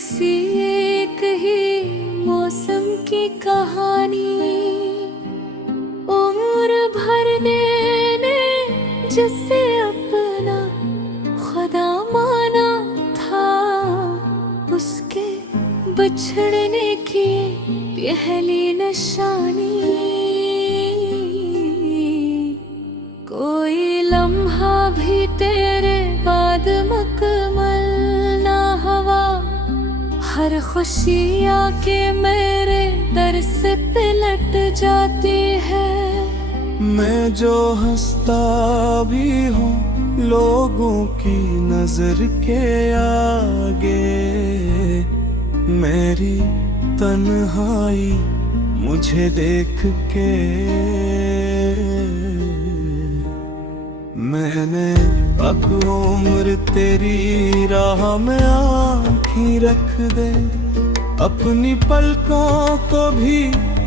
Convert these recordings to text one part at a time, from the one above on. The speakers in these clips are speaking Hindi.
सी एक ही मौसम की कहानी, उम्र भर ने जिसे अपना खुदा माना था, उसके बिछड़ने की पहली निशानी। कोई लम्हा भी तेरे बाद मुकम्मल ना हुआ, हर खुशी आके मेरे दर से पलट जाती है। मैं जो हंसता भी हूँ लोगों की नजर के आगे, मेरी तन्हाई मुझे देख के मैंने अब उम्र तेरी राह में आँखें रख दे, अपनी पलकों को भी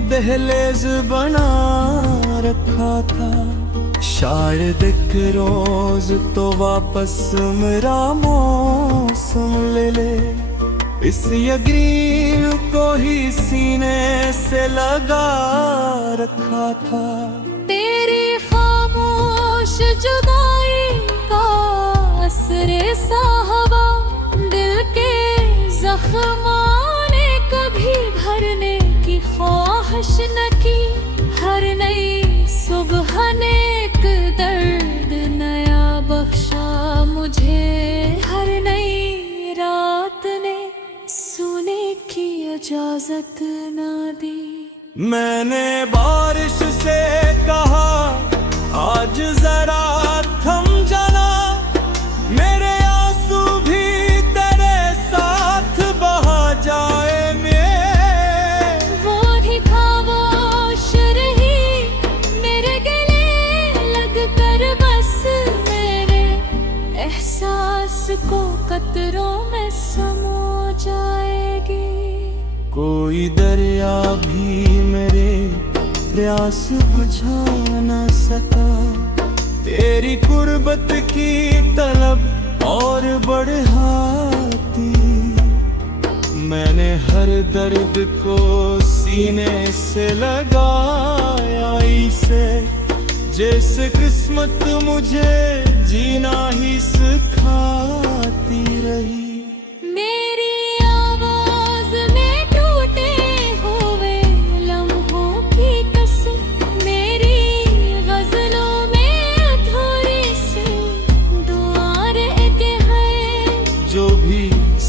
दहलीज बना रखा था। शायद एक रोज तो वापस मेरा मौसम ले ले, इस यकीन को ही सीने से लगा रखा था। तेरी खामोश जुदाई का असरे साहबा, दिल के जख्मां ने कभी भरने की ख्वाहिश न की। हर नई सुबह ने एक दर्द नया बख्शा मुझे, हर नई रात ने सोने की इजाजत ना दी। मैंने बारिश से कहा आज जरा थम जाना, मेरे आंसू भी तेरे साथ बहा जाए। वो भी खामोश रही मेरे गले लग कर, बस मेरे एहसास को कतरों में समा जाएगी। कोई दरिया भी मेरे प्यास बुझा न सका, तेरी कुर्बत की तलब और बढ़ाती। मैंने हर दर्द को सीने से लगाया इसे, जैसे किस्मत मुझे जीना ही सिखाती रही।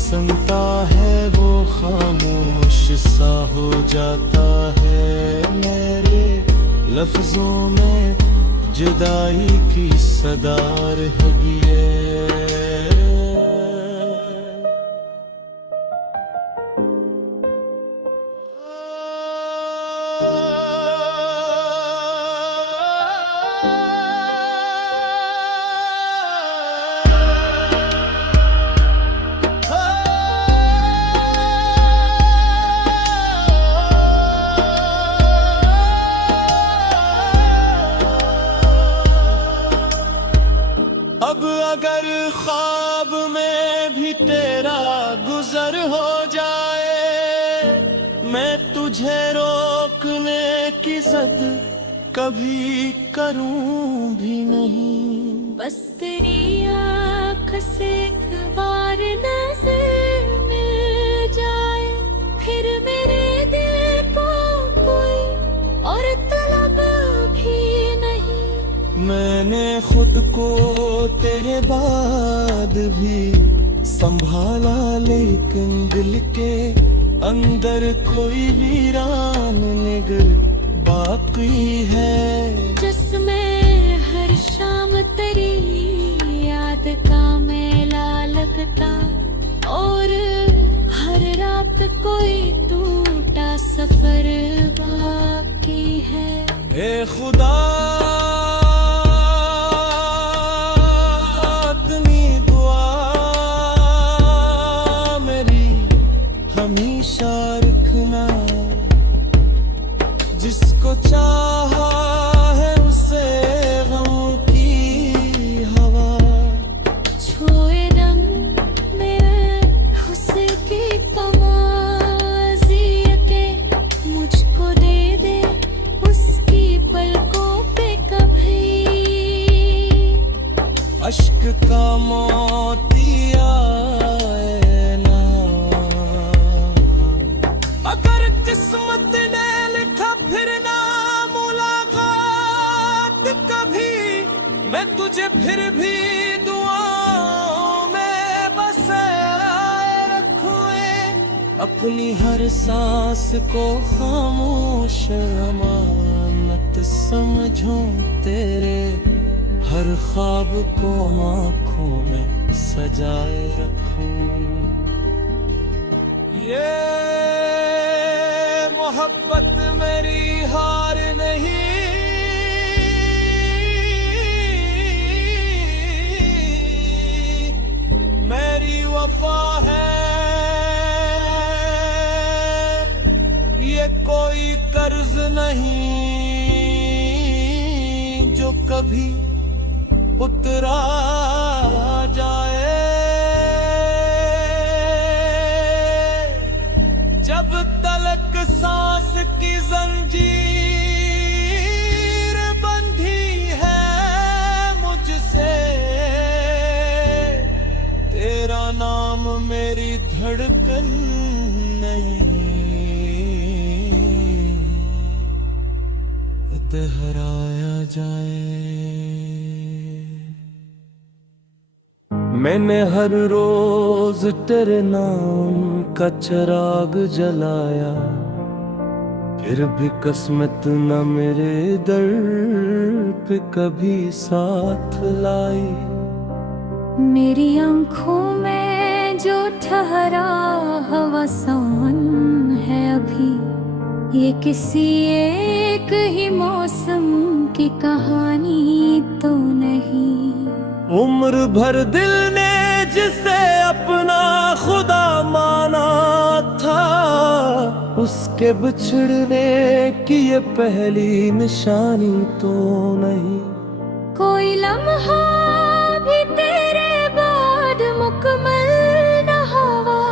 संगता है वो खामोश सा हो जाता है, मेरे लफ्जों में जुदाई की सदा रही है। अब अगर ख्वाब में भी तेरा गुजर हो जाए, मैं तुझे रोकने की जिद कभी करूं भी नहीं। बस तेरी आँख से एक बार नजर मिल जाए, फिर मेरे दिल को कोई और तलब भी नहीं। मैंने खुद को तेरे बाद भी संभाला, लेकिन दिल के अंदर कोई वीरान निगर बाकी है, जिसमें हर शाम तेरी याद का मेला लगता, और हर रात कोई टूटा सफर बाकी है। ए खुदा हमेशा रखना, जिसको चाहा है उसे गम की हवा छुए रंग मेरे हुस्न की का मोतिया ना। अगर किस्मत ने लिखा फिर ना मुलाकात कभी, मैं तुझे फिर भी दुआओं में बसाए रखूं। अपनी हर सांस को खामोश अमानत समझूं, तेरे हर ख्वाब को आँखों में सजाए रखूं। ये मोहब्बत मेरी हार नहीं, मेरी वफा है। ये कोई कर्ज नहीं जो कभी उतरा जाए। जब तलक सांस की जंजीर बंधी है मुझसे, तेरा नाम मेरी धड़कन नहीं, हराया जाए। मैंने हर रोज तेरे नाम का चिराग जलाया, फिर भी किस्मत न मेरे दर पे कभी साथ लाई। मेरी आंखों में जो ठहरा हवा सावन है अभी, ये किसी एक ही मौसम की कहानी तो नहीं। उम्र भर दिल ने जिसे अपना खुदा माना था, उसके बिछड़ने की ये पहली निशानी तो नहीं। कोई लम्हा भी तेरे बाद मुकम्मल न हुआ,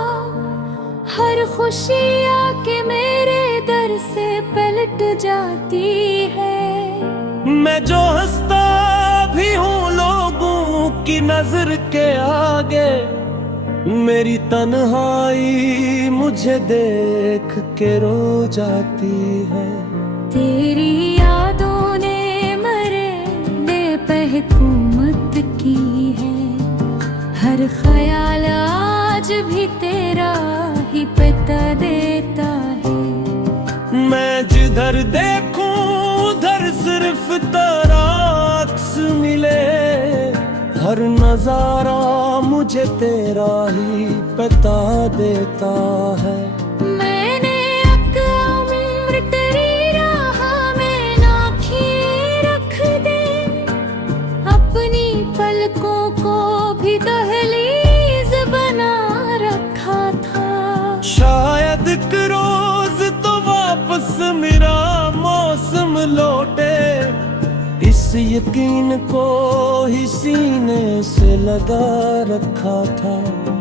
हर खुशी आके मेरे दर से पलट जाती है। मैं जो हंसता भी हूँ लोगों की नजर के आगे, मेरी तन्हाई मुझे देख के रो जाती है। तेरी यादों ने मेरे पे हुकूमत की है, हर ख्याल आज भी तेरा ही पता देता है। मैं जिधर देखूं उधर सिर्फ तेरा अक्स मिले, हर नजारा मुझे तेरा ही बता देता है। मैंने उम्र तेरी राह में नाखी रख दे, अपनी पलकों को भी दहलीज बना रखा था। शायद एक रोज तो वापस मेरा मौसम लौटे, इस यकीन को ही सीने से लगा रखा था।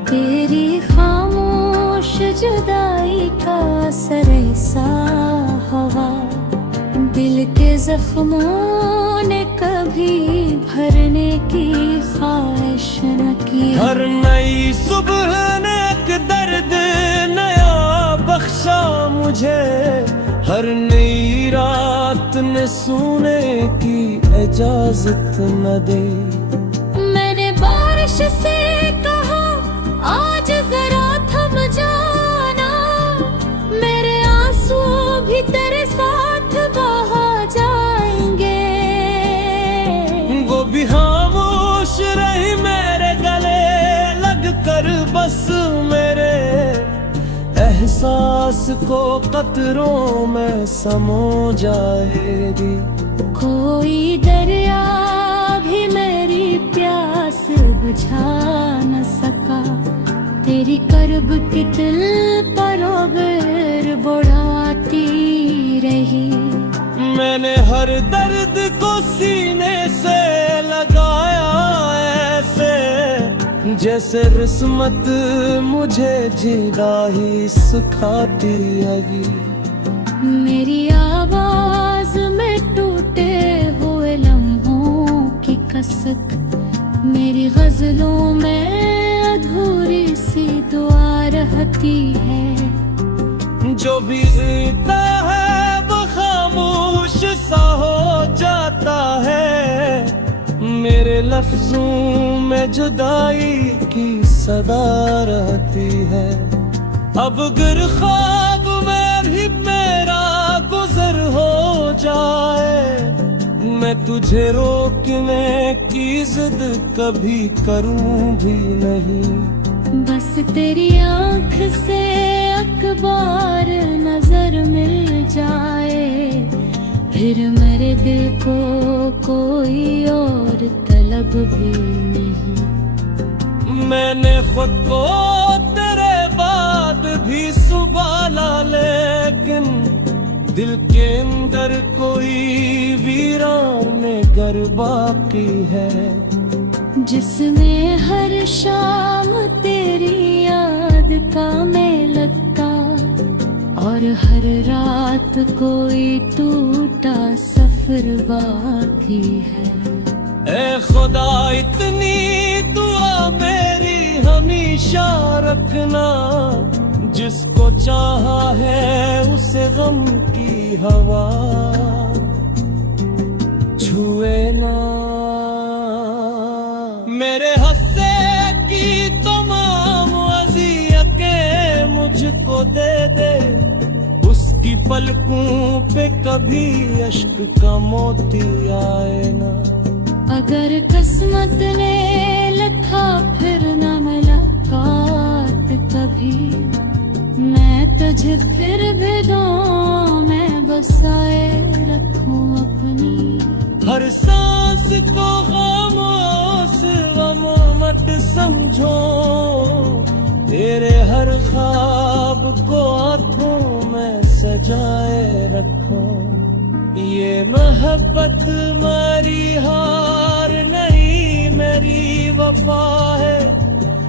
तेरी खामोश जुदाई का असर ऐसा हवा, दिल के जख्मों ने कभी भरने की ख्वाहिश न की। हर नई सुबह ने एक दर्द नया बख्शा मुझे, हर नई रात ने सोने की इजाजत न दी। मैंने बारिश से कहा आज जरा थम जाना, मेरे आंसू भी तेरे साथ बहा जाएंगे। वो भी खामोश रही मेरे गले लग कर, बस मेरे एहसास को कतरों में समो जाएगी। कोई दरिया भी मेरी प्यास बुझा न सका, तेरी करब की दिल पर ओगर बढ़ाती रही। मैंने हर दर्द को सीने से लगाया ऐसे, जैसे किस्मत मुझे जीना ही सिखाती है। मेरी आवाज में टूटे हुए लम्हों की कसक, मेरी गजलों में अधूरी सी दुआ रहती है। जो भी जीता है वो खामोश सा हो जाता है। मेरे लफ्जों में जुदाई की सदा रहती है। अब गिर ख्वाब में भी मेरा गुजर हो जाए, मैं तुझे रोकने की जिद कभी करूं भी नहीं। बस तेरी आंख से अखबार नजर मिल जाए, फिर मेरे दिल को कोई और तलब भी नहीं। मैंने खुद को तेरे बाद भी संभाला, लेकिन दिल के अंदर कोई वीराने घर बाकी है, जिसमें हर शाम तेरी याद का मेलता और हर रात कोई टूटा सफर बाकी है। ए खुदा इतनी दुआ मेरी हमेशा रखना, जिसको चाहा है उसे गम की हवा छुए ना। मेरे हंसे की तमाम अज़ियतें मुझको दे दे, उसकी पलकों पे कभी अश्क का मोती आए ना। अगर किस्मत ने लिखा फिर न मुलाकात कभी, मैं तुझे फिर भी दुआओं में बसाए रखूं अपनी। हर सांस को खामोश गम मत समझो, तेरे हर ख्वाब को आँखों में सजाए रखो। ये मोहब्बत मेरी हार नहीं, मेरी वफा है।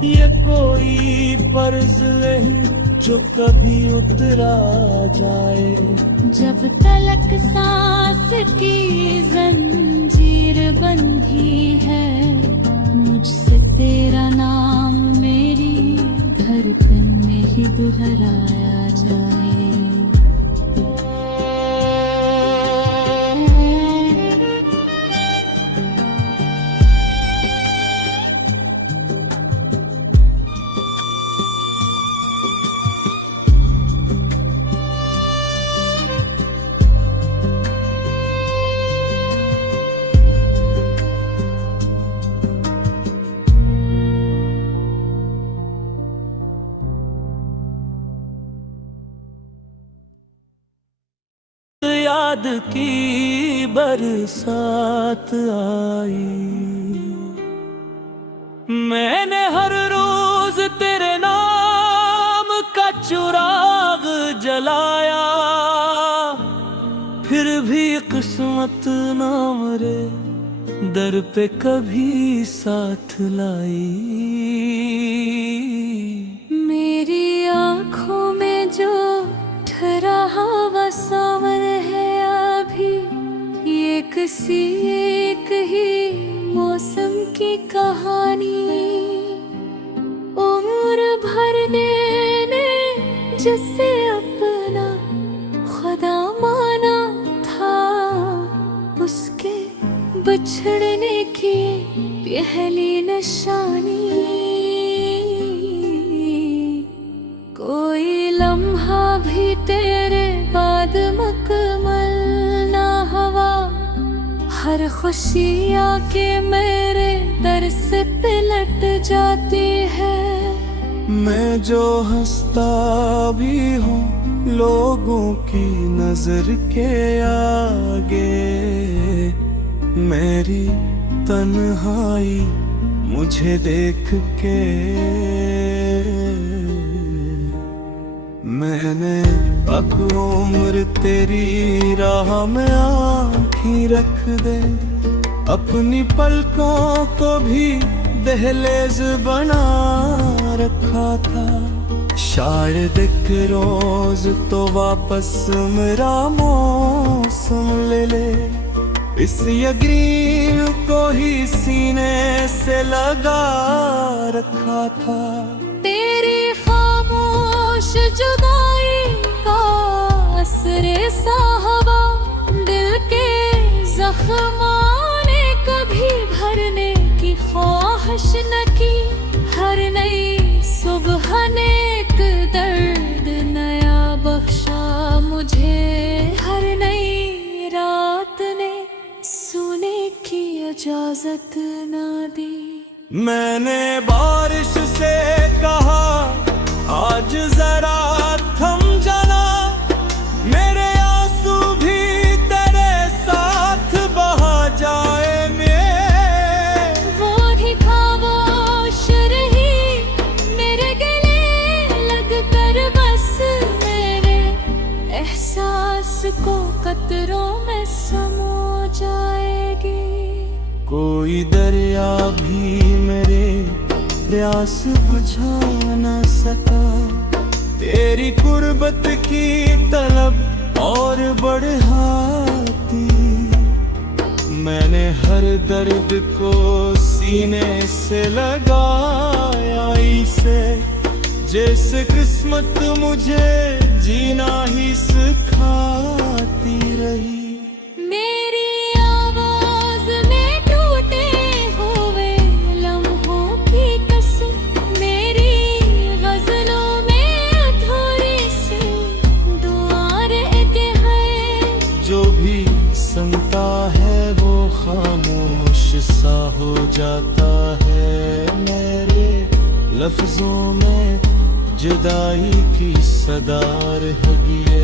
ये कोई फर्ज नहीं जो कभी उतरा जाए। जब तलक सांस की जंजीर बंधी है, मुझसे तेरा नाम मेरी धड़कन में ही दोहराया जाए। याद की बरसात आई, मैंने हर रोज तेरे नाम का चिराग जलाया, फिर भी किस्मत ना मरे दर पे कभी साथ लाई। मेरी आँखों में जो ठहरा हुआ सावन है अभी, ये किसी एक ही मौसम की कहानी। उम्र भर ने जिसे अपना खुदा माना था, उसके बिछड़ने की पहली निशानी। कोई लम्हा भी तेरे बाद मुकम्मल ना हुआ, हर खुशी आके मेरे दर से पलट जाती है। मैं जो हंसता भी हूँ लोगों की नजर के आगे, मेरी तन्हाई मुझे देख के मैंने अब उम्र तेरी राह में आँखी रख दे, अपनी पलकों को भी दहलीज बना रखा था। शायद एक रोज तो वापस मेरा मौसम ले ले, इस यकीन को जिसको ही सीने से लगा रखा था। तेरी खामोश जुदाई का असरे साहबा दिल के जख्माने कभी भरने की ख्वाहिश न की। हर नई सुबह ने एक दर्द नया बख्शा मुझे, हर नई रात ने सोने की इजाजत ना दी। मैंने बारिश से कहा आज जरा थम जाना, मेरे आंसू भी तेरे साथ बहा जाएंगे। वो ही खामोश रही मेरे गले लग कर, बस मेरे एहसास को कतरों में समा जाएगी। कोई दरिया भी मेरे प्यास बुझा न सका, तेरी गुर्बत की तलब और बढ़ाती। मैंने हर दर्द को सीने से लगाया इसे, जैसे किस्मत मुझे जीना ही सिखाती रही। सुनता है वो खामोश सा हो जाता है, मेरे लफ्जों में जुदाई की सदा रही है।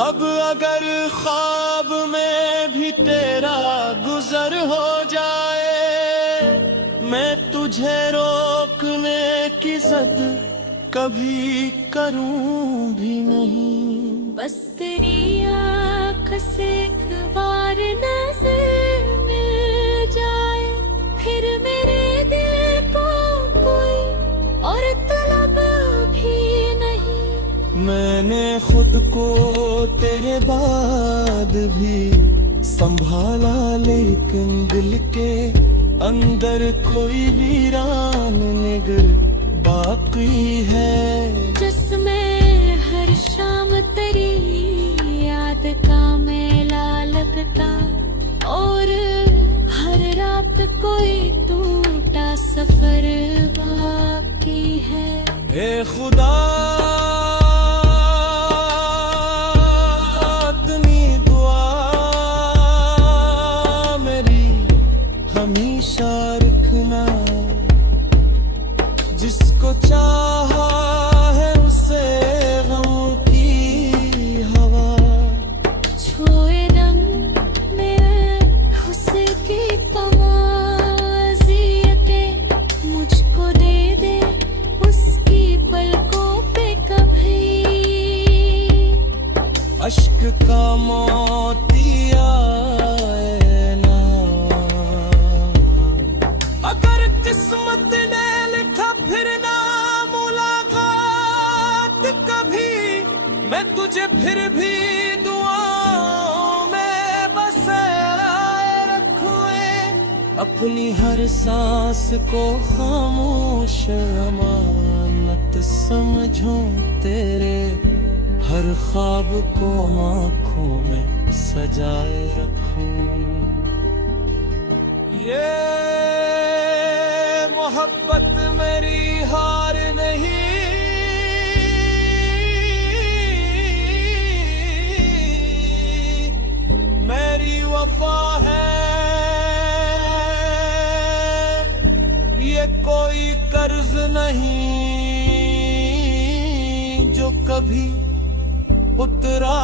अब अगर ख्वाब में भी तेरा गुजर हो जाए, मैं तुझे रोकने की जिद कभी करूं भी नहीं। बस तेरी आँख से एक बार नजर मिल जाए, फिर मेरे दिल को कोई और तलब भी नहीं। मैंने खुद को तेरे बाद भी संभाला, लेकिन दिल के अंदर कोई वीरान निगर बाकी है, जिसमें हर शाम तेरी याद का मेला लगता, और हर रात कोई टूटा सफर बाकी है। हे खुदा हमेशा रखना, जिसको चाहा है उसे गम की हवा। छोए दम मेरे हुस्न की तमाज़ियतें मुझको दे दे उसकी पलकों पे कभी। अश्क का मोतिया किस्मत ने लिखा फिर ना मुलाकात कभी, मैं तुझे फिर भी दुआओं में बसाए रखूं। अपनी हर सांस को खामोश अमानत समझूं, तेरे हर ख्वाब को आँखों में सजाए रखूं। ये मोहब्बत मेरी हार नहीं, मेरी वफा है। ये कोई कर्ज नहीं जो कभी उतरा